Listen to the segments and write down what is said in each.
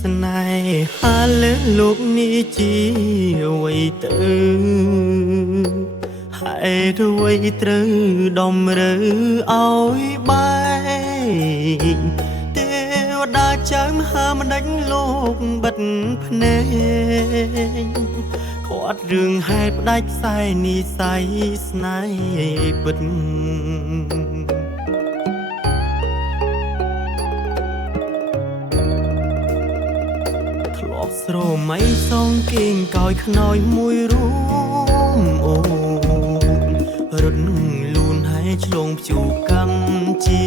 ស្នេហាលើលោកនេះជាអ្វីទៅហេតុអ្វីត្រូវដំរើឲ្យបែកទេវតាចៅមហាម្ដេចលោកបិទភ្នែកគាត់រឿងហេតុផ្ដាច់ខ្សែនិស័យស្នេហ៍ពិតធ្លាប់ស្រមៃសងគេងកោយខ្នើយមួយរួមអូរត់លូនហើយឆ្លងព្យុះកម្មជី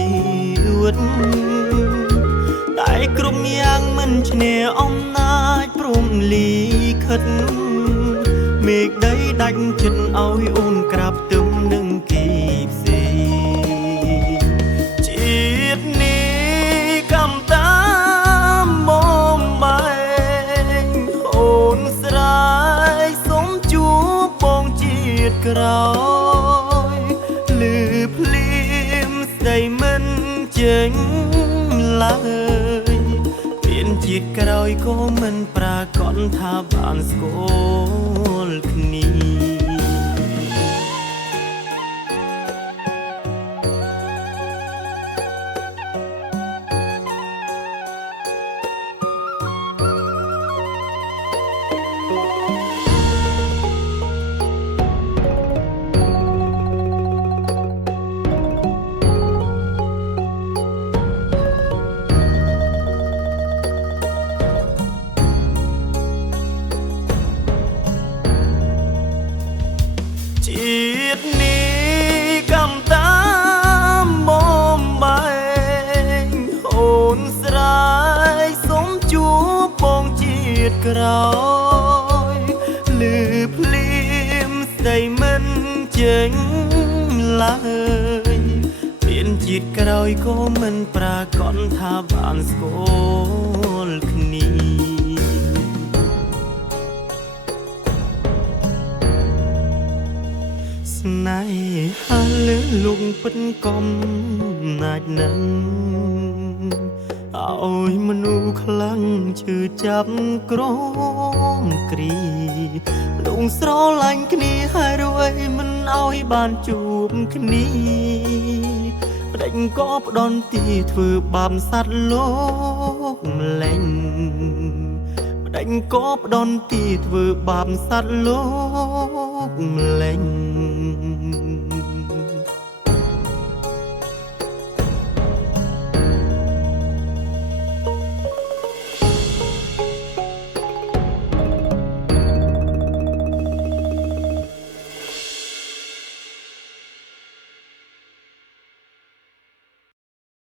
វិតតែគ្រប់យ៉ាងមិនឈ្នះអំណាចព្រមលីខិតមេឃដីដាច់ចិត្តឲ្យអូនក្រាបទឹមនឹងគីផ្សេងជាតិនេះកំតាមបំបែងអូនស្រ័យសុំជួបបងជាតិក្រោយលឺភ្លៀមស្ដីមិនចេញឡើយមានជាតិក្រោយក៏មិនប្រាកដថាបានស្គាល់គ្នាជាតិនេះកំតាមបំបែងអូនស្រ័យសុំជួបបងជាតិក្រោយលឺភ្លៀមស្ដីមិនចេញឡើយមានជាតិក្រោយក៏មិនប្រាកដថាបានស្គាល់គ្នាស្នេហាលើលោកពិតកំណាចនឹងឲ្យមនុស្សខ្លាំងឈឺចាប់ក្រមគ្រីមនុស្សស្រឡាញ់គ្នាហើយរួយមិនឲ្យបានជួបគ្នាប្តេជ្ញក៏ផ្ដន់ទីធ្វើបាបសត្វលោកម្លេងប្តេជ្ញក៏ផ្ដន់ទីធ្វើបាបសត្វលោកម្លេង